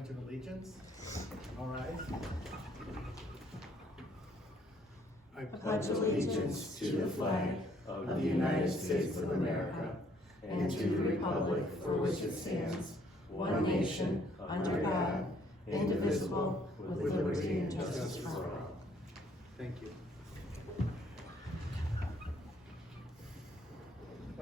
Pledge of Allegiance. All right. I pledge allegiance to the flag of the United States of America and to the republic for which it stands, one nation, under God, indivisible, with liberty and justice for all. Thank you.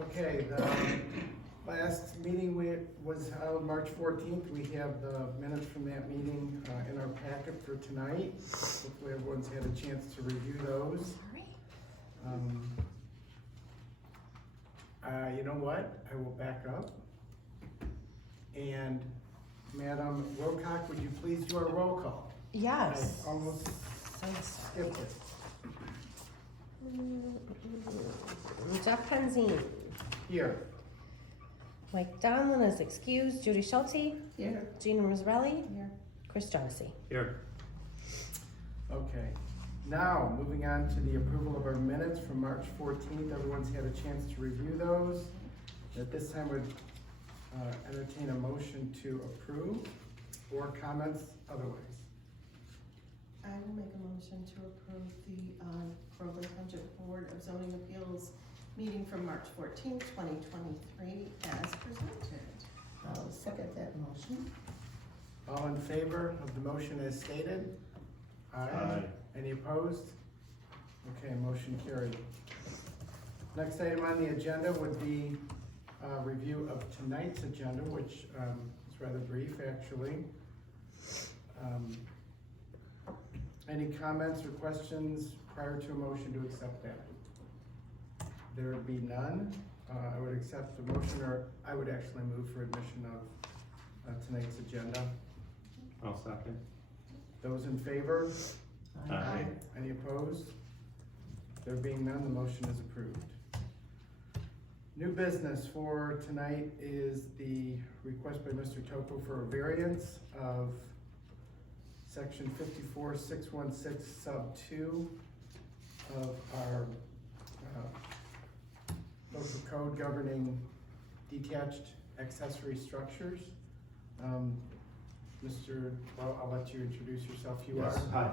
Okay, the last meeting was held March 14th. We have the minutes from that meeting in our packet for tonight. Hopefully everyone's had a chance to review those. You know what? I will back up. And Madam Wilcock, would you please do our roll call? Yes. I almost skipped it. Jeff Penzine. Here. Mike Donlin is excused. Judy Schulte. Here. Gina Rosarelli. Here. Chris Jonesy. Here. Okay. Now, moving on to the approval of our minutes from March 14th. Everyone's had a chance to review those. At this time, would entertain a motion to approve or comments otherwise. I will make a motion to approve the Groveland Township Board of Zoning Appeals meeting from March 14, 2023 as presented. I'll second that motion. All in favor of the motion as stated? Aye. Any opposed? Okay, motion carried. Next item on the agenda would be a review of tonight's agenda, which is rather brief, actually. Any comments or questions prior to a motion to accept that? There would be none. I would accept the motion, or I would actually move for admission of tonight's agenda. I'll second. Those in favor? Aye. Any opposed? There being none, the motion is approved. New business for tonight is the request by Mr. Toko for a variance of section 54616 sub 2 of our local code governing detached accessory structures. Mr. Well, I'll let you introduce yourself. You Yes, are. hi.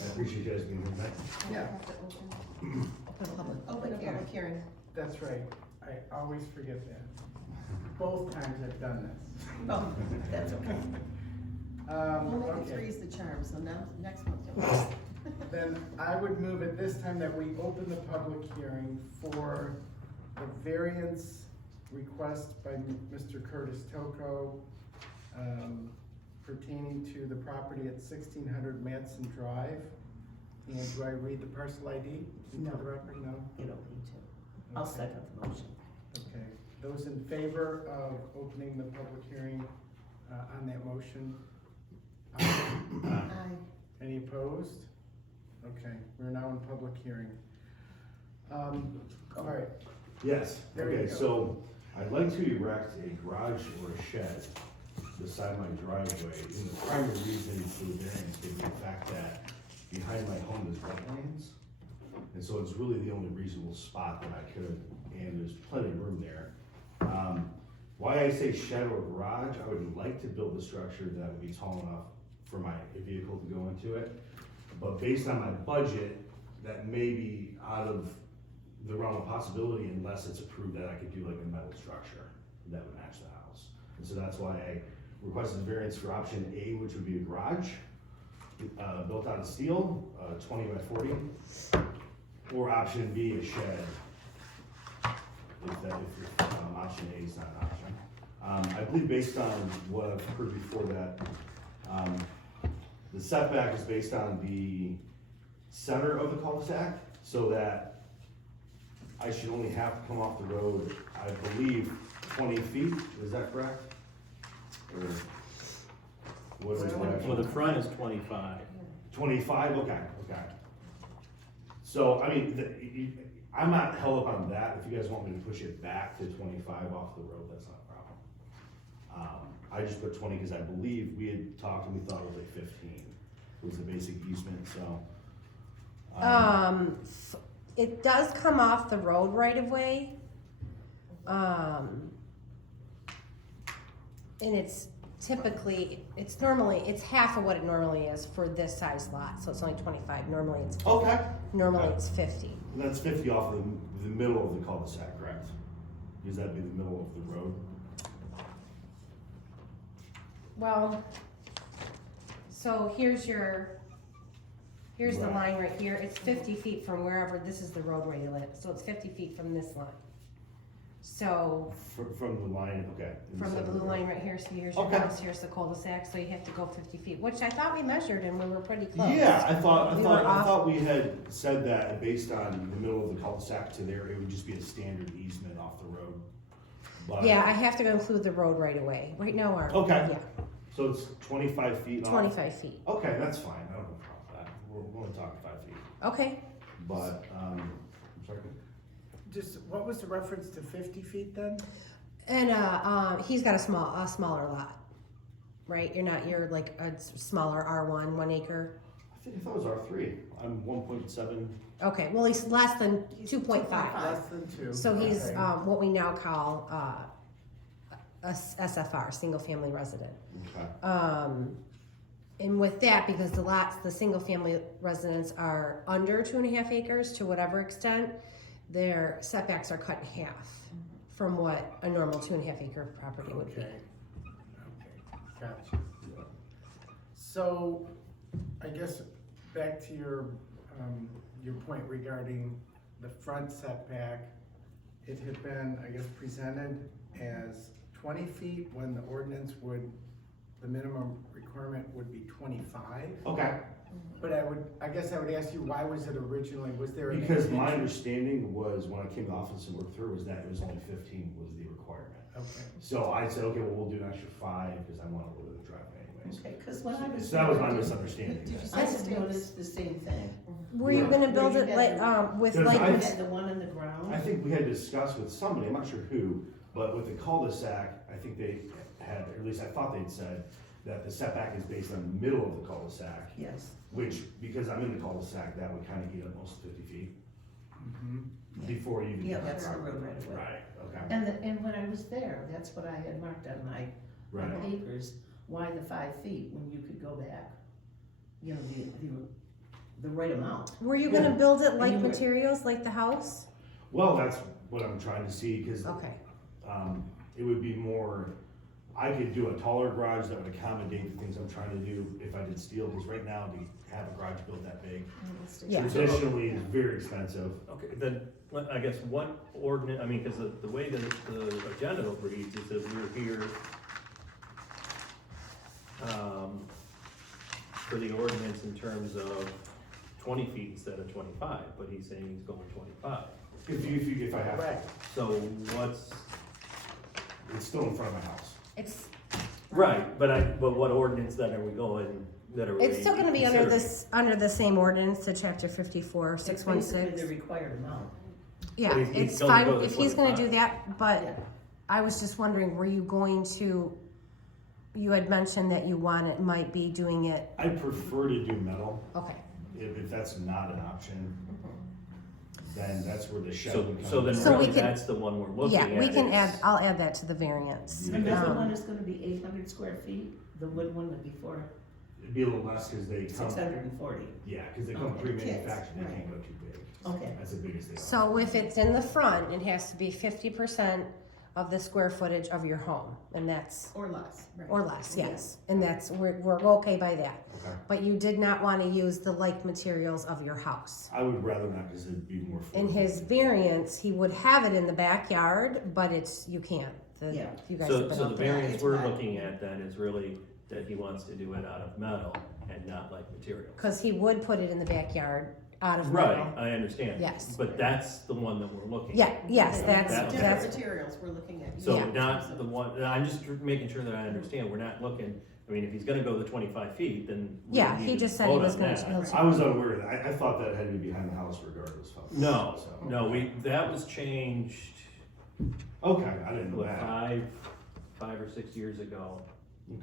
I appreciate you guys being here tonight. Yeah. Have to open a public hearing. That's right. I always forget that. Both times I've done this. Oh, that's okay. We'll make it Okay. three's the charm, so now, next month you'll. Then I would move at this time that we open the public hearing for the variance request by Mr. Curtis Toko pertaining to the property at 1600 Matson Drive. And do I read the parcel ID into No. the record? No? You don't need to. I'll Okay. second the motion. Okay. Those in favor of opening the public hearing on that motion? Aye. Aye. Any opposed? Okay, we're now in public hearing. All right, Yes, There you okay, go. so I'd like to erect a garage or a shed beside my driveway. And the primary reason for the variance would be the fact that behind my home is wetlands. And so it's really the only reasonable spot that I could, and there's plenty of room there. Why I say shed or garage, I would like to build a structure that would be tall enough for my vehicle to go into it. But based on my budget, that may be out of the realm of possibility unless it's approved that I could do like a metal structure that would match the house. And so that's why I requested variance for option A, which would be a garage, built out of steel, 20 by 40, or option B, a shed, if option A is not an option. I believe based on what I've heard before that, the setback is based on the center of the cul-de-sac, so that I should only have to come off the road, I believe, 20 feet, is that correct? Or what is Well, the front is 25. 25, okay. So, I mean, I'm not held up on that. If you guys want me to push it back to 25 off the road, that's not a problem. I just put 20 because I believe we had talked and we thought it was like 15 was the basic easement, so. It does come off the road right of way. And it's typically, it's half of what it normally is for this size lot, so it's only 25, normally it's 50. Okay. Normally Okay. it's 50. And that's 50 off of the middle of the cul-de-sac, correct? Because that'd be the middle of the road. Well, so here's the Right. line right here, it's 50 feet from wherever, this is the roadway you live, so it's 50 feet from this line. So, From the line, okay. in from the center of blue road. line right here, so here's your Okay. house, here's the cul-de-sac, so you have to go 50 feet, which I thought we measured and we were pretty close. Yeah, I We were off- thought we had said that, and based on the middle of the cul-de-sac to there, it would just be a standard easement off the road. But- Yeah, I have to go include the road right away, right now our, Okay. yeah, So it's 25 feet off? 25 feet, Okay, that's fine, I don't have a problem with that, we're only talking 5 feet, okay. but, I'm sorry? Just, what was the reference to 50 feet then? And, he's got a smaller lot, right? You're like a smaller R1, 1 acre. I thought it was R3, I'm 1.7, Okay, well, he's less than He's 2.5. Less than 2. So he's, Okay. what we now call, a SFR, single family resident. okay, And with that, because the single family residents are under 2.5 acres to whatever extent, their setbacks are cut in half from what a normal 2.5 acre property would be. Okay, gotcha. So, I guess, back to your point regarding the front setback, it had been, I guess, presented as 20 feet when the ordinance the minimum requirement would be 25. okay. But I guess I would ask you, why was it originally, was there an Because my intention? understanding was, when I came to the office and worked through, was that it was only 15 was the requirement. Okay, So I said, okay, well, we'll do an extra 5, because I want a little bit of driveway anyways. Okay, because when I was. So that was my misunderstanding. Did you yes. I just noticed the same thing. Were you gonna build Were it you like, gonna- with Because like, I- You mat- had the one in the ground? I think we had discussed with somebody, I'm not sure who, but with the cul-de-sac, I think they had, or at least I thought they'd said, that the setback is based on the middle of the cul-de-sac, Yes. which, because I'm in the cul-de-sac, that would kind of eat up most of 50 feet mhm. before you even. Yeah, get that's the property. road right away. Right, okay, And when I was there, that's what I had marked on my right. papers, why the 5 feet when you could go back? You know, the right amount. were you gonna build it like And you were- materials, like the house? Well, that's what I'm trying to see, because Okay, it would be more, I could do a taller garage that would accommodate the things I'm trying to do if I did steel, because right now, to have a garage built that big, yeah. traditionally is very expensive. Okay, then, I guess what ordinance, I mean, because the way that the agenda reads is that we're here for the ordinance in terms of 20 feet instead of 25, but he's saying he's going 25. If I have to, Correct. So what's, it's still in front of my house. It's, right, but what ordinance then are we going, that are we it's still gonna be under considering? this, under the same ordinance to chapter 54, It's basically 616. the required amount. Yeah, But he's it's gonna fine, go to if he's gonna do 25. that, but Yeah. I was just wondering, were you going to, you had mentioned that you might be doing it, I prefer to do metal, okay. if that's not an option, then that's where the shed So, would come. so then in. So we really can- that's the one we're looking at. Yeah, we can add, is- I'll add that to the variance. Yeah. And the other Um, one is gonna be 800 square feet, the wood one would be It'd be a little less, because they come, 640. yeah, because they come Okay. pre-manufactured, they Kids, can't go too big. Okay. That's the biggest thing. So if it's in the front, it has to be 50% of the square footage of your home, and that's, Or less, right? or less, yes. And that's, we're okay by that. Okay. But you did not wanna use the like materials of your house. I would rather not, because it'd be more. In his variance, he would have it in the backyard, but you can't. Yeah. You guys So, have been so up the there. variance It's we're not- looking at then is really that he wants to do it out of metal and not like materials. Cause he would put it in the backyard out of Right, metal. I understand. Yes. But that's the one that we're looking Yeah, at. yes, That- that's, Different that's, materials we're looking at. So Yeah. not the one, I'm just making sure that I understand, we're not looking, I mean, if he's gonna go the 25 feet, then. we yeah, don't he need just to said he vote was on gonna. that. I was unaware of that, I thought that had to be behind the house regardless. No, So- no, that was changed, Okay, I didn't know what, that, 5 or 6 years ago,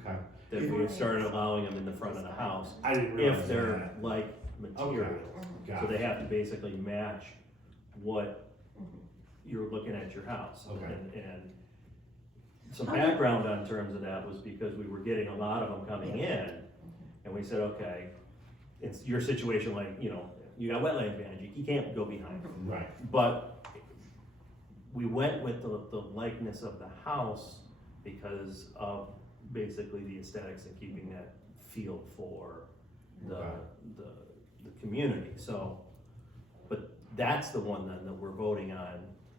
okay. that we had started allowing them in the front of the house, I didn't realize if they're that. like materials. Got So they it. have to basically match what you're looking at your house. Okay. And some background on terms of that was because we were getting a lot of them coming in, and we said, okay, it's your situation, like, you know, you got wetland management, you can't go behind. Right. But we went with the likeness of the house because of basically the aesthetics and keeping that feel for the community, so. But that's the one then that we're voting on.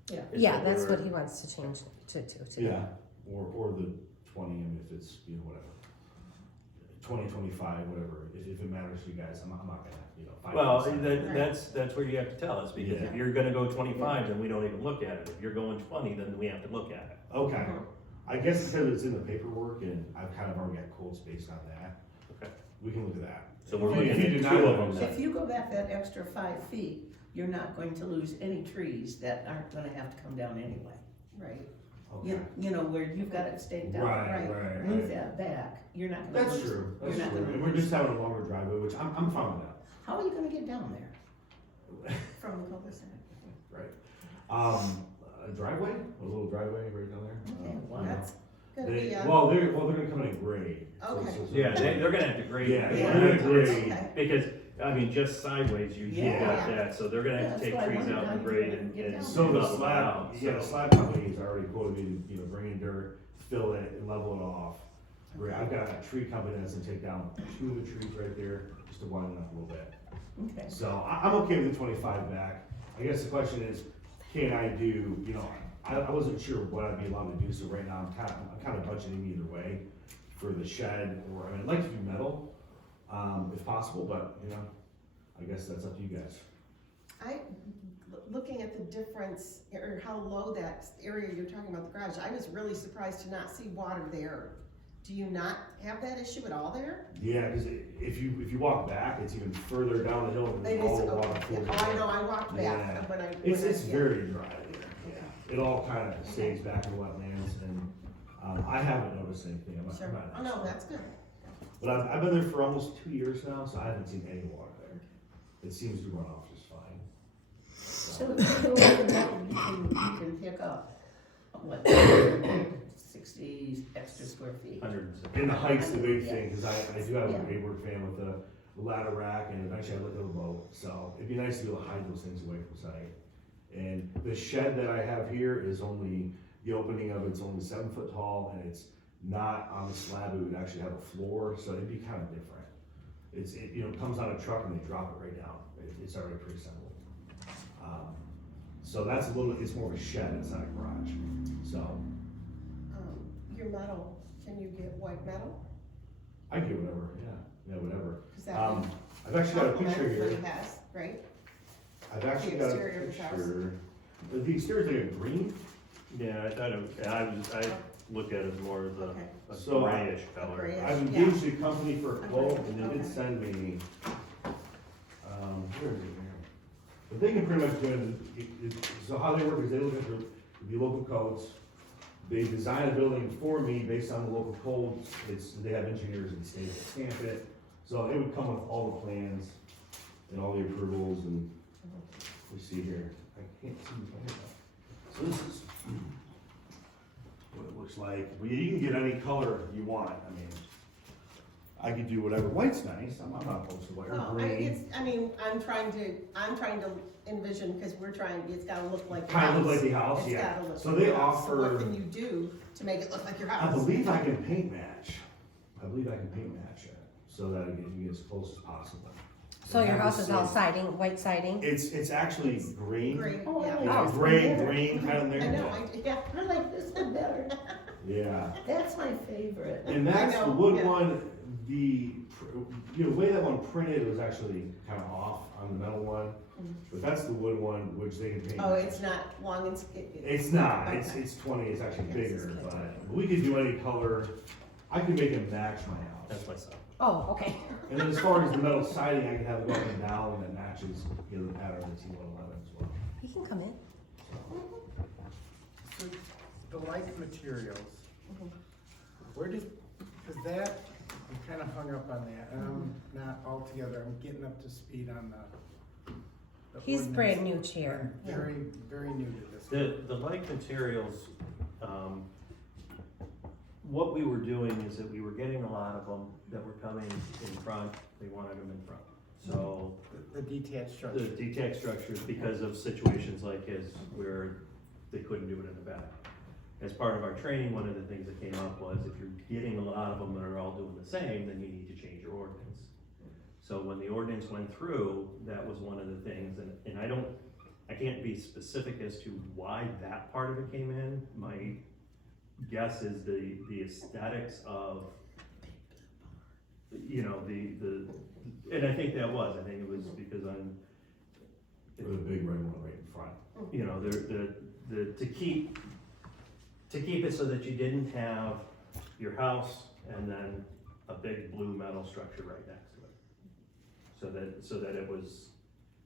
Yeah. is Yeah, that that's we're- what he wants to change to. Yeah, or the 20, I mean, if it's, you know, whatever. 20, 25, whatever, if it matters to you guys, I'm not gonna, you know. fight Well, for that's where you have to tell us, because if Yeah. you're gonna go 25, then we don't even look at it. If you're going 20, then we have to look at it. Okay, I guess because it's in the paperwork and I've kind of already got quotes based on that. Okay. We can look at that. So we're If you- looking if you at deny two that, of them then- If you go back that extra 5 feet, you're not going to lose any trees that aren't gonna have to come down anyway. Right. Okay. You know, where you've got it staked out, Right. move that back, you're not gonna That's lose. true, you're that's not true, gonna and we're lose. just having a longer driveway, which I'm fine with that. How are you gonna get down there? From the cul-de-sac. Right. A driveway, a little driveway right down there. Okay, well, That's gonna They, be, well, they're gonna come in and grade. Okay. Yeah, they're gonna have to grade. Yeah, Yeah. they're gonna grade. okay, Because, I mean, just sideways, you Yeah. got that, so they're gonna have to That's take why I trees wondered out how and you grade were and. gonna get down So the level it slab, out, yeah, the so- slab company's already quoted me to, you know, bring in dirt, fill it, and level it off. Where I've got a tree company that's gonna take down 2 of the trees right there, just to widen it up a little bit. Okay. So I'm okay with the 25 back. I guess the question is, can I do, you know, I wasn't sure what I'd be allowed to do, so right now I'm kind of budgeting either way for the shed, or, I mean, I'd like to do metal, if possible, but, you know, I guess that's up to you guys. looking at the difference, or how low that area you're talking about, the garage, I was really surprised to not see water there. Do you not have that issue at all there? Yeah, because if you walk back, it's even further down the hill, and It there's is, all the okay, water yeah. flows. Oh, I know, I walked Yeah. back when I. It's when I- yeah. very dry there, yeah. It all kind of stays back in the wetlands, and, I haven't noticed anything. I'm Sure, not- oh, no, that's good. But I've been there for almost 2 years now, so I haven't seen any water there. It seems to run off just fine. So you can pick up, what, 60 extra square feet? 160. And the height's the big Yeah. thing, because I do have a Yeah. Hayward fan with the ladder rack, and eventually I look at a boat, so it'd be nice to be able to hide those things away from sight. And the shed that I have here is only, the opening of it's only 7 foot tall, and it's not on the slab, it would actually have a floor, so it'd be kind of different. It, you know, comes on a truck and they drop it right down, it's already pre-assembled. So that's a little, it's more of a shed, it's not a garage, so Your metal, can you get white metal? I can get whatever, yeah, whatever. Is that I've actually got a complement picture what here. he has, right? I've actually The got a exterior of the house. picture. The exterior's like a green, Yeah, I thought I looked at it as more as Okay. a So, grayish color. grayish. I've Yeah. engaged the company for a quote, and they did Okay. send me, where is it here? But they can pretty much do it, so how they work is they look at the local codes, they design a building for me based on the local codes, they have engineers in the state that stamp it, so it would come with all the plans and all the approvals, and we see here, I can't see the plan. So this is what it looks like, but you can get any color you want, I mean, I could do whatever, white's nice, I'm not opposed to white, or Oh, green. I'm trying to envision, because it's gotta look like. the Kind of look house. like the house, It's yeah. gotta look So like they the house. So offer, what can you do to make it look like your I house? believe I can paint match, it, so that it can get as close as possible. So your Have house the is all same- siding, white siding? It's actually green, Great, Oh, I yeah. like yeah, this gray, one better. green kind of there. I know, yeah, I like this one better. Yeah, That's my favorite. and that's I the know, wood yeah. one, the way that one printed was actually kind of off on the metal one, but that's the wood one, which they can paint. oh, match. it's not long and It's not, Okay. it's 20, it's actually Yes, bigger, it's but we could do any color, I could make it match my That's house. my son. Oh, okay. And then as far as the metal siding, I can have it up and down, and it matches, you know, the pattern of the T111 as well. He can come in. So the like materials, Mhm. where does, cause that, I'm kinda hung up on that, and I'm not altogether, I'm getting up to speed on the He's ordinance. brand new chair. I'm very, very new to this. The like materials, what we were doing is that we were getting a lot of them that were coming in front, they wanted them in front. So, The detached structure. the detached structures, because of situations like his, where they couldn't do it in the back. As part of our training, one of the things that came up was, if you're getting a lot of them that are all doing the same, then you need to change your ordinance. So when the ordinance went through, that was one of the things, and I can't be specific as to why that part of it came in. My guess is the aesthetics of, you know, and I think it was because With a big red one right in front. you know, to keep it so that you didn't have your house and then a big blue metal structure right next to it. So that it was,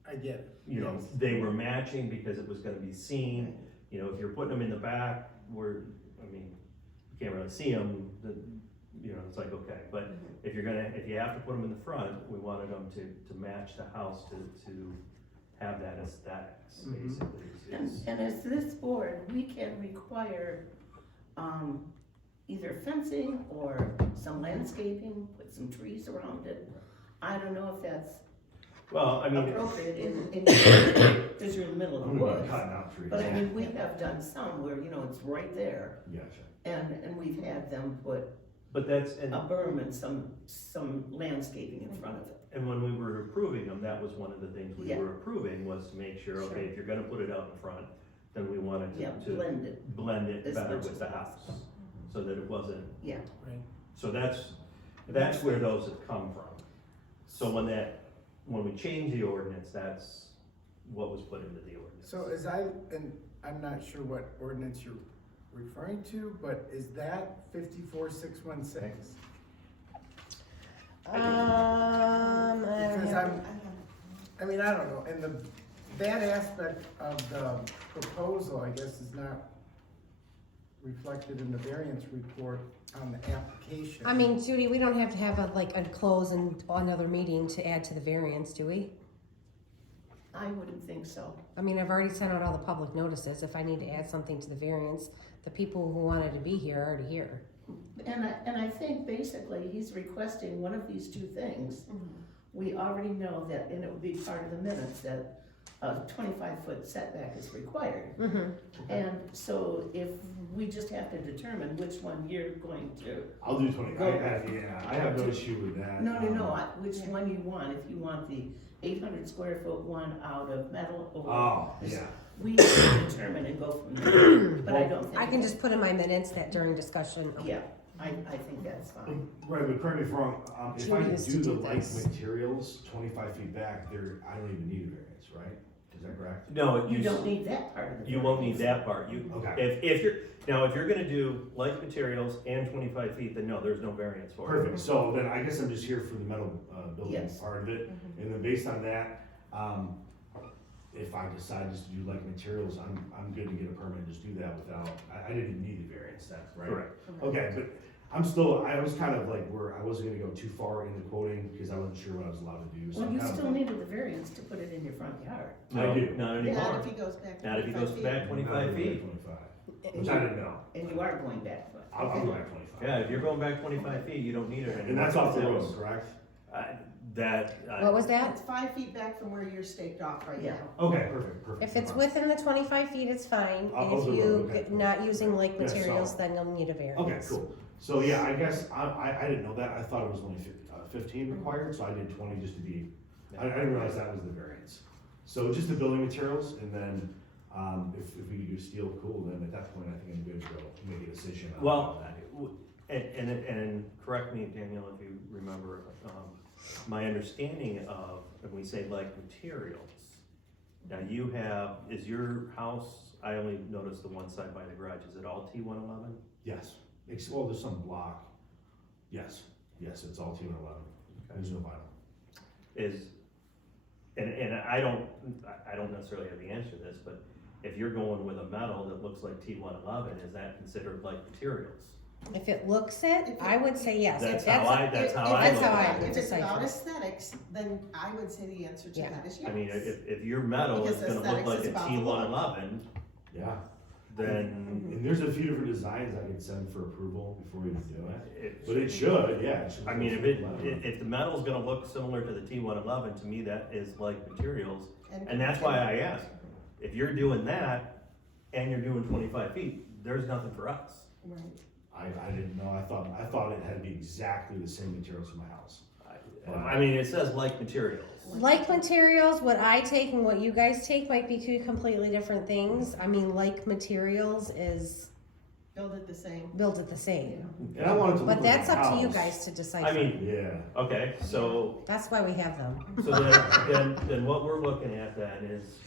I get it. you know, Yes. they were matching because it was gonna be seen. You know, if you're putting them in the back where, I mean, you can't really see them, you know, it's like, okay. But if you have to put them in the front, we wanted them to match the house, to have that aesthetics, Mhm. basically. And as this board, we can require, either fencing or some landscaping, put some trees around it. I don't know if that's Well, I mean, appropriate because you're in the middle of the I'm gonna woods. cut out trees. But I mean, we have done some where, you know, it's right there, Gotcha. and we've had them put but that's, a berm and some landscaping in front of it. and when we were approving them, that was one of the things we Yeah. were approving, was to make sure, okay, if you're gonna put it out in front, then we wanted Yeah, to blend it, blend it as better much with as the possible. house, so that it wasn't, yeah. Right. so that's where those have come from. So when we changed the ordinance, that's what was put into the ordinance. So and I'm not sure what ordinance you're referring to, but is that 54,616? Because I mean, I don't know, and that aspect of the proposal, I guess, is not reflected in the variance report on the application. I mean, Judy, we don't have to have a close and another meeting to add to the variance, do we? I wouldn't think so. I mean, I've already sent out all the public notices. If I need to add something to the variance, the people who wanted to be here are already here. And I think basically he's requesting one of these two things. We already know that, and it would be part of the minutes, that a 25-foot setback is required. And so if we just have to determine which one you're going to, I'll do 20. I have no issue with that. no, which one you want, if you want the 800 square foot one out of metal or. Oh, yeah. We can determine and go from there, but I don't think. I can just put in my minutes that during discussion. Yeah, I think that's fine. Right, but correct me if I'm wrong, if I Judy used do to the do like this. materials 25 feet back, I don't even need a variance, right? Is that correct? No, You don't need that part of the. You won't need that part. Okay. If you're gonna do like materials and 25 feet, then no, there's no variance for it. Perfect, so then I guess I'm just here for the metal building Yes. part of it, and then based on that, if I decide just to do like materials, I'm good to get a permit and just do that without, I didn't even need the variance, that's right? Correct. Okay, but I was kind of like where I wasn't gonna go too far in the quoting, because I wasn't sure what I was allowed to do, so Well, I'm you kind of. still needed the variance to put it in your front yard. No, I do. not Not anymore. if he goes back. Not if he goes 25 back feet. 25 feet. 25, which I didn't know. And you are going back, but. I'll go back 25. Yeah, if you're going back 25 feet, you don't need it anymore. And that's off the road, correct? What was that? It's 5 feet back from where you're staked off right Yeah. now. Okay, perfect. If it's within the 25 feet, it's fine. Of And if the road, okay. not using like Yeah, so- materials, then you'll need a variance. Okay, cool. So yeah, I guess I didn't know that. I thought it was only 15 required, so I did 20 just to be, I didn't realize that was the variance. So just the building materials, and then if we could do steel, cool, then at that point, I think I'm good to go make a decision on Well, that. and correct me, Danielle, if you remember, my understanding of, when we say like materials, now is your house, I only noticed the one side by the garage, is it all T111? Yes, well, there's some block. Yes, it's all T111. There's no vinyl. And I don't necessarily have the answer to this, but if you're going with a metal that looks like T111, is that considered like materials? If it looks it, I would say yes. That's If how I if- look that's at how I it. would If it's about decipher. aesthetics, then I would say the answer to Yeah. that is yes. I mean, if your metal is Because gonna look aesthetics like is a about the look. T111, Yeah. then And there's a few different designs I could send for approval before we do it. it. But it should, yeah. It should I mean, if the metal's gonna look similar to the T111, to me, that is like materials. And that's why I asked, if you're doing that and you're doing 25 feet, there's nothing for us. Right. I didn't know, I thought it had to be exactly the same materials for my house. I mean, it says like materials. Like materials, what I take and what you guys take might be two completely different things. I mean, like materials is Build it the same. built at the same. And I wanted to look But like that's a up to you house. guys to decide. I mean, Yeah. okay, so, That's why we have them. then what we're looking at then is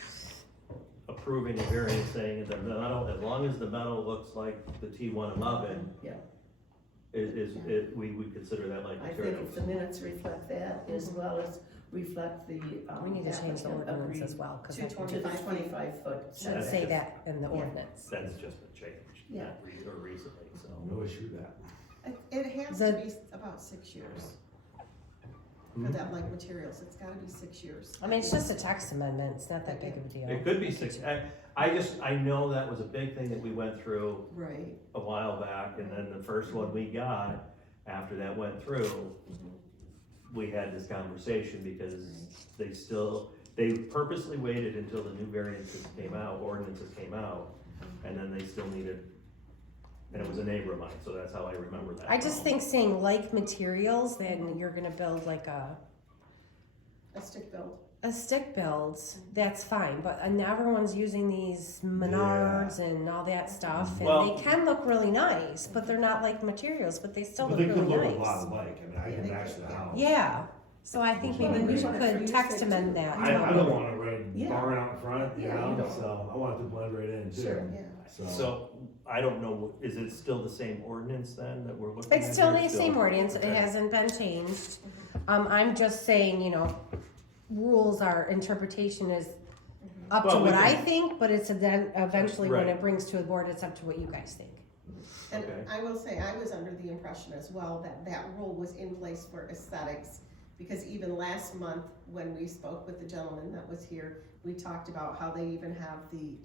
approving a variance saying that the metal, as long as the metal looks like the T111, Yeah. we would consider that like I think materials. if the minutes reflect that, as well as reflect the, We need to change the applicant ordinance agreed as well, cause To that to 20. the 25-foot should That's say just- that in the Yeah. ordinance. That's just been changed, Yeah. or recently, so. No issue with that. It has The- to be about 6 years. For that like materials, it's gotta be 6 years. I mean, it's just a text amendment, it's not that big of a deal. It could be six, I know that was a big thing that we went through Right. a while back, and then the first one we got, after that went through, we had this conversation because they purposely waited until the new variances came out, ordinances came out, and then they still needed, and it was a neighbor of mine, so that's how I remember that. I just think saying like materials, then you're gonna build like a stick build. stick builds, that's fine, but everyone's using these Menards and all that stuff, and Well- they can look really nice, but they're not like materials, but they still But look they could really look a lot nice. alike, I mean, I can match the house. Yeah, so I think maybe we Well, could text amend that. I don't want a red Yeah. barn out front, you Yeah, you know, don't. so I want it to blend right in too. Sure. Yeah. So, I don't know, is it still the same ordinance then that we're looking at? It's still here? the same ordinance, it Okay. hasn't been changed. I'm just saying, rules are, interpretation is up to Well, we what I can- think, but it's then eventually when Right. it brings to the board, it's up to what you guys think. And Okay. I will say, I was under the impression as well that that rule was in place for aesthetics. Because even last month, when we spoke with the gentleman that was here, we talked about how they even have the,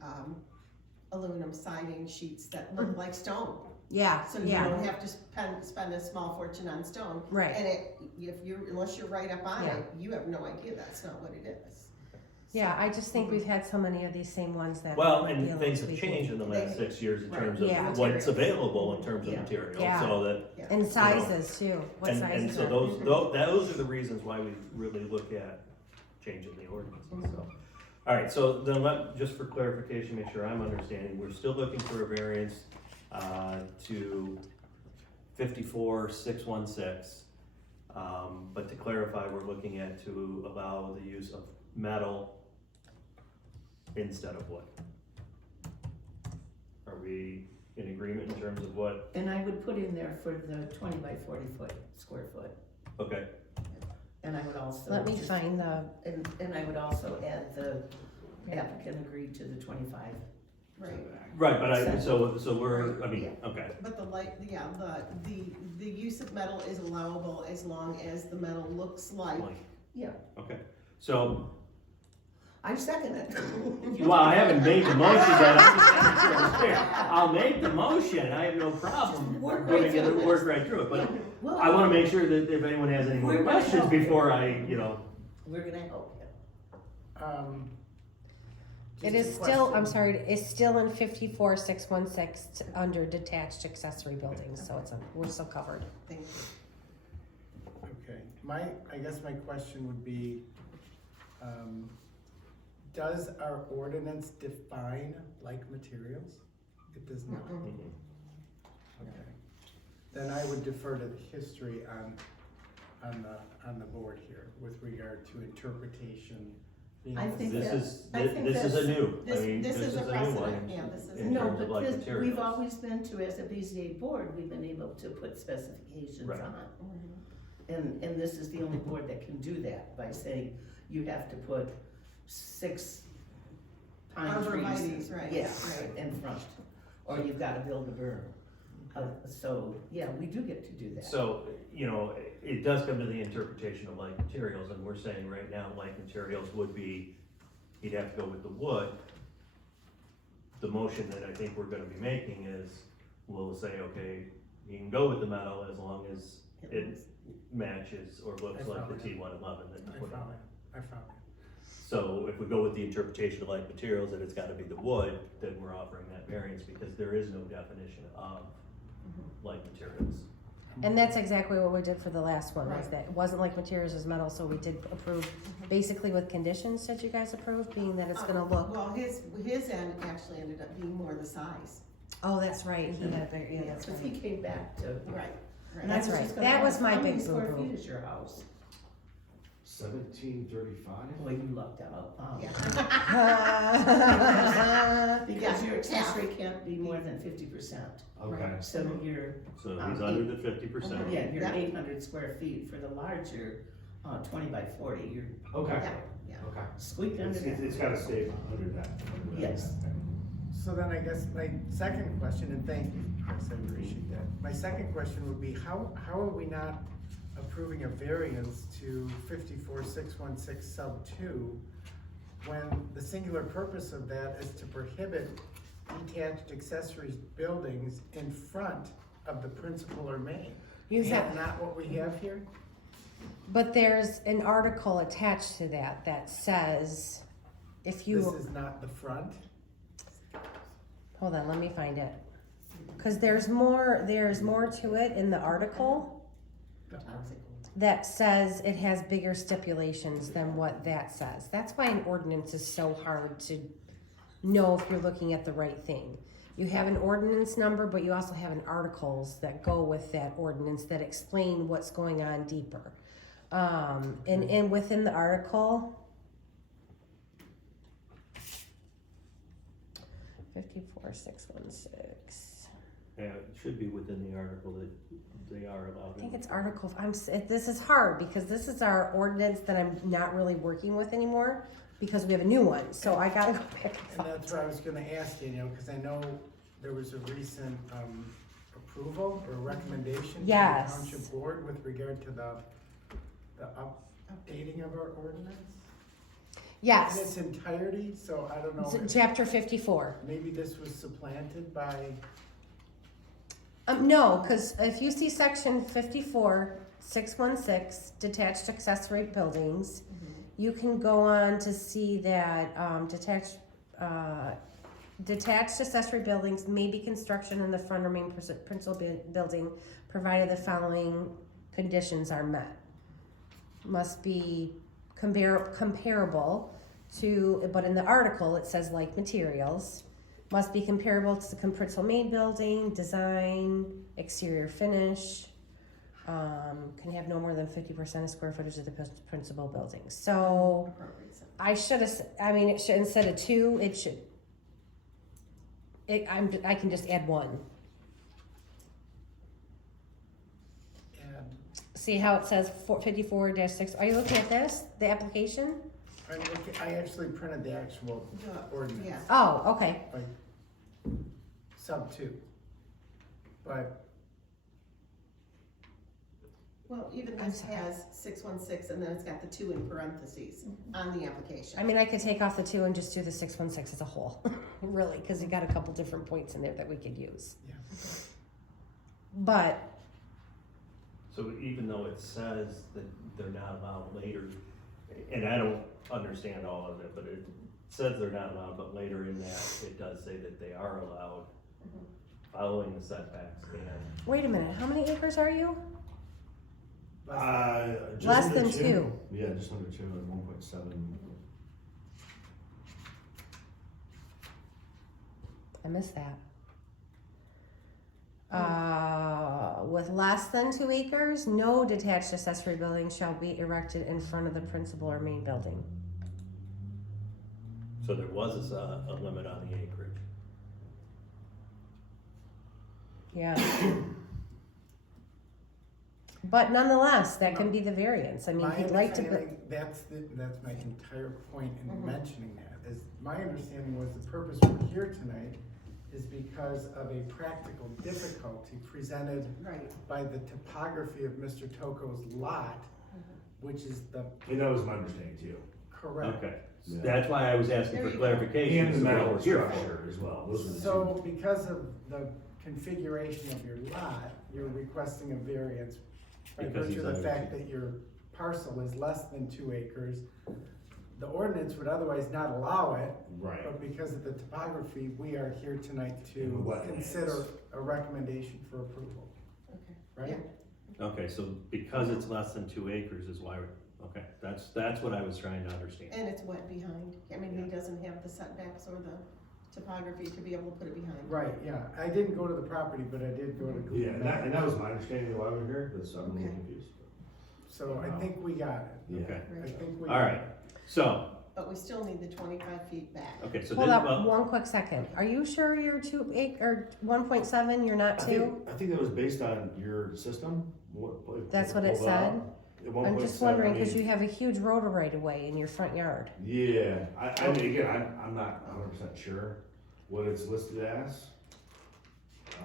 aluminum siding sheets that look like stone. Yeah, So you yeah, don't have to spend a small fortune on stone. right. And unless you're right up on Yeah. it, you have no idea that's not what it is. Yeah, I just think we've had so many of these same ones that. Well, feel and like things have we changed in the last 6 years in Right. terms Yeah. of what's Materials. available in terms of Yeah. material, Yeah. so that, And sizes too, what and sizes so are. those are the reasons why we really look at changing the ordinances, so. All right, so then just for clarification, make sure I'm understanding, we're still looking for a variance, to 54,616. But to clarify, we're looking at to allow the use of metal instead of wood. Are we in agreement in terms of what, And I would put in there for the 20 by 40 square foot. okay, And I would also. Let me just- find the, And I would also add the applicant agreed to the 25. Right, right, so we're, I mean, okay, but the use of metal is allowable as long as the metal looks like. Yeah, okay. So, I second it. well, I haven't made the motion yet, I'm just saying, I'll make the motion, I have no problem Work right putting it, through this. work right through it, but Well, I wanna make sure that if anyone has any more We're gonna questions help you. before I, We're gonna help you. it is still, I'm sorry, it's still in 54,616 under detached accessory buildings, so we're still covered. Thank you. Okay, I guess my question would be, does our ordinance define like materials? It does not. Okay. Then I would defer to the history on the board here with regard to interpretation. being I think this that- is, I think this is a that's- new, I mean, This is a new precedent, one yeah, this is. in No, terms of like but materials. we've always been to, as a BZA board, we've been able to put specifications Right. on. And this is the only board that can do that by saying you have to put 6 pine trees. Arborvitae's, right, Yeah, right. in front, or you've gotta build a berm. So, yeah, we do get to do that. So, it does come to the interpretation of like materials, and we're saying right now, like materials would be, you'd have to go with the wood. the motion that I think we're gonna be making is, we'll say, okay, you can go with the metal as long as it matches or looks like the T111 that you put on it. I found it. So if we go with the interpretation of like materials, that it's gotta be the wood, then we're offering that variance, because there is no definition of like materials. And that's exactly what we did for the last one, was Right. that it wasn't like materials as metal, so we did approve basically with conditions that you guys approved, being that it's gonna look, Well, his end actually ended up being more the size. oh, that's right, he had a big, yeah, that's Because right. he came back to. Right. And I That's was right. just gonna That was ask, my how many big square boo-boo. feet is your house? 1735? Well, you lucked out. Yeah. Because Yeah, your accessory can't be more than 50%. Okay. So you're, So he's under the 50%. yeah, you're Yeah. 800 square feet. For the larger, 20 by 40, you're Okay, Yeah. okay. squeaked under that. It's gotta stay under that. Yes. So then I guess my second question, and thank you, Chris, I appreciate that. My second question would be, how are we not approving a variance to 54616 sub 2 when the singular purpose of that is to prohibit detached accessories buildings in front of the principal or main? You Is have, that not what we have here? but there's an article attached to that that says, if This you, is not the front? hold on, let me find it. Cause there's more to it in the article that says it has bigger stipulations than what that says. That's why an ordinance is so hard to know if you're looking at the right thing. You have an ordinance number, but you also have an articles that go with that ordinance that explain what's going on deeper. And within the article, 54616. Yeah, it should be within the article that they are allowed. I think it's article, this is hard because this is our ordinance that I'm not really working with anymore because we have a new one, so I gotta go back and And find that's what I was gonna ask, Danielle, because I know there was a recent, approval or recommendation to the Yes. township board with regard to the updating of our ordinance in Yes, its entirety, so I don't know, it's if chapter 54. maybe this was supplanted by, No, because if you see section 54-616, detached accessory buildings, you can go on to see that detached accessory buildings may be construction in the front or main principal building, provided the following conditions are met. Must be comparable to, but in the article it says like materials. Must be comparable to the principal main building, design, exterior finish, can have no more than 50% of square footage of the principal building. So I should have, it should, instead of 2, it should, I can just add 1. and See how it says 54-6, are you looking at this, the application? I actually printed the actual ordinance. Yeah. Oh, okay, Like, sub 2. But, Well, even I'm this sorry. has 616 and then it's got the 2 in parentheses on the application. I could take off the 2 and just do the 616 as a whole, really, because you got a couple different points in there that we could use. yeah. But, So even though it says that they're not allowed later, and I don't understand all of it, but it says they're not allowed, but later in that, it does say that they are allowed, following the setbacks and. wait a minute, how many acres are you? Just Less under than 2. Yeah, just under 2 at 1.7. I missed that. With less than 2 acres, no detached accessory building shall be erected in front of the principal or main building. So there was a limit on the acreage. Yeah. But nonetheless, that can be the variance. If My you'd like to, understanding, that's my entire point in mentioning that, is my understanding was the purpose we're here tonight is because of a practical difficulty presented Right. by the topography of Mr. Toko's lot, which is the And that was my understanding too. Correct. Okay, Yeah. that's why I was asking There for you go. clarification. And the as to what metal we're here for. structure as well, those are the two. So because of the configuration of your lot, you're requesting a variance by Because virtue he's of the under fact that your parcel is less than 2 acres. The ordinance would otherwise not allow it, Right, but because of the topography, we are here tonight And the to wetlands. consider a recommendation for approval, Okay. right? Okay, so because it's less than 2 acres is why, okay, that's what I was trying to understand. And it's wet behind, I mean, he doesn't have the setbacks or the topography to be able to put it behind. Right, yeah, I didn't go to the property, but I did go to Google yeah, and Maps. that was my understanding while we were here, but so I'm a little Okay. confused. So I think we got it, Yeah. Okay, I think we. all right, so, But we still need the 25 feet back. okay, so Hold then, up well, one quick second. Are you sure you're 2 acre, or 1.7, you're not 2? I think that was based on your system. That's what it said? At I'm just 1.7, wondering, I cause mean, you have a huge road right away in your front yard. Yeah, I mean, again, I'm not 100% sure what it's listed as.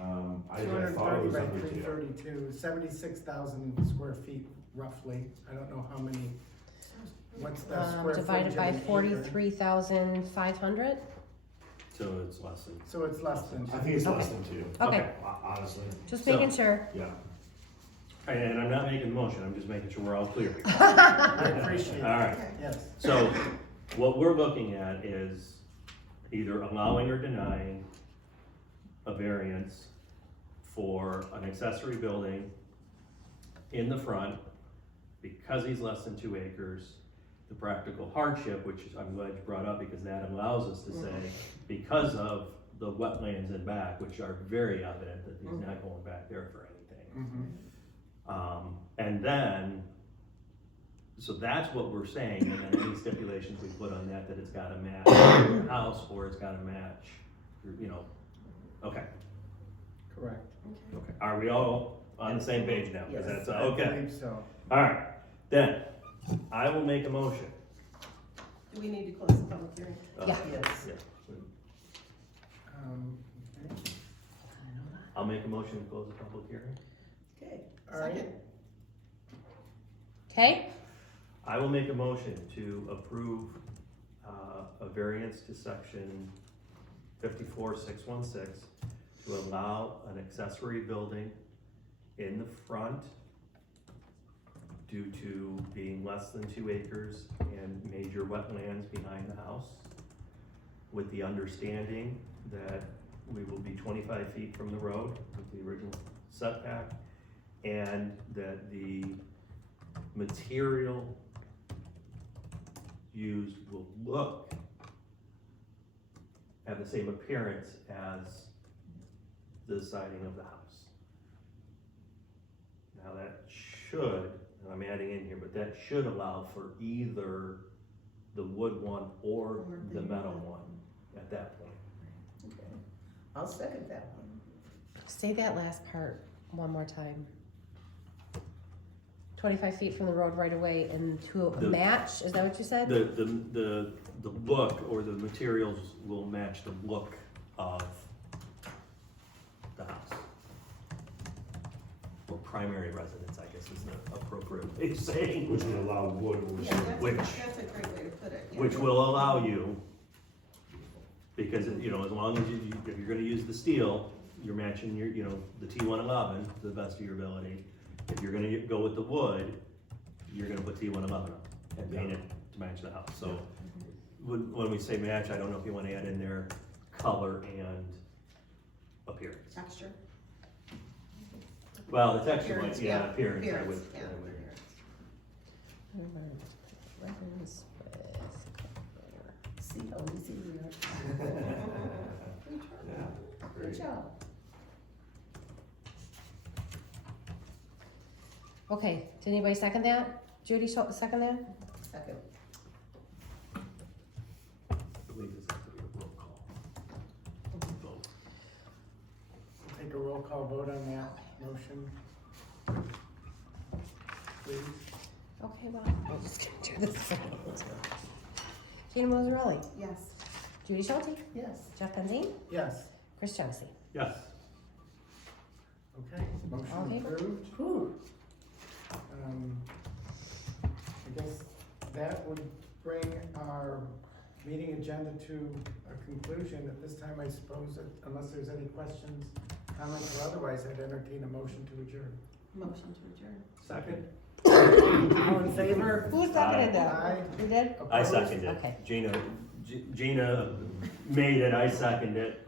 I thought it 230 was by under 2. 332, 76,000 square feet roughly. I don't know how many, what's the square Divided footage by of an acre? 43,500? so it's less than, So it's less than I think it's less Okay. than 2. Okay, Honestly, just So- making sure. yeah. and I'm not making the motion, I'm just making sure we're all clear. I appreciate All it, right, Okay. yes. so what we're looking at is either allowing or denying a variance for an accessory building in the front because he's less than 2 acres. The practical hardship, which I'm glad you brought up because that allows us to say, because of the wetlands in back, which are very evident that he's not going back there for anything. Mhm. And then, so that's what we're saying, and then any stipulations we put on that, that it's gotta match your house, or it's gotta match, you know, okay, Correct. okay. Are we all on the same page now? 'Cause Yes. that's, I okay, believe so. alright, then, I will make a motion. Do we need to close the public hearing? Yeah. Yes. Yeah. Okay. I'll make a motion to close the public hearing. Okay. All right. Second. Okay, I will make a motion to approve, a variance to section 54,616 to allow an accessory building in the front due to being less than 2 acres and major wetlands behind the house, with the understanding that we will be 25 feet from the road with the original setback, and that the material used will have the same appearance as the siding of the house. Now that should, and I'm adding in here, but that should allow for either the wood one or Or the the metal wood. one at that point. Okay. I'll second that one. say that last part one more time. 25 feet from the road right away and to a The- match, is that what you said? The look or the materials will match the look of the house. Or primary residence, I guess is the appropriate way of saying, Which would allow wood or Yeah, stone. that's, Which- that's a great way to put it. yeah. which will allow you, because, you know, as long as if you're gonna use the steel, you're matching your, you know, the T111 to the best of your ability. If you're gonna go with the wood, you're gonna put T111 up and paint it to match the house, so. When we say match, I don't know if you wanna add in there color and appearance. Texture. Well, the texture Appearance, might, yeah, yeah, appearance, I appearance, would. yeah, I would- appearance. Residence with color. See how easy we are. Yeah, Good great. job. Okay, did anybody second that? Judy, second that? Second. I believe this has to be a roll call. Vote. Take a roll call vote on that motion. Please. Okay, well, I'm just gonna do this. Gina Mosarelli, Yes. Judy Schulte, Yes. Jeff Benzine, Yes, Chris Jonesy. Yes, okay, motion Okay. approved. Whew. I guess that would bring our meeting agenda to a conclusion. At this time, I suppose, that unless there's any questions, comments, or otherwise, I'd entertain a motion to adjourn. Motion to adjourn. Second. All in favor? Who seconded Aye. that? You did? I Opposed? second it. Okay. Gina made it, I second it.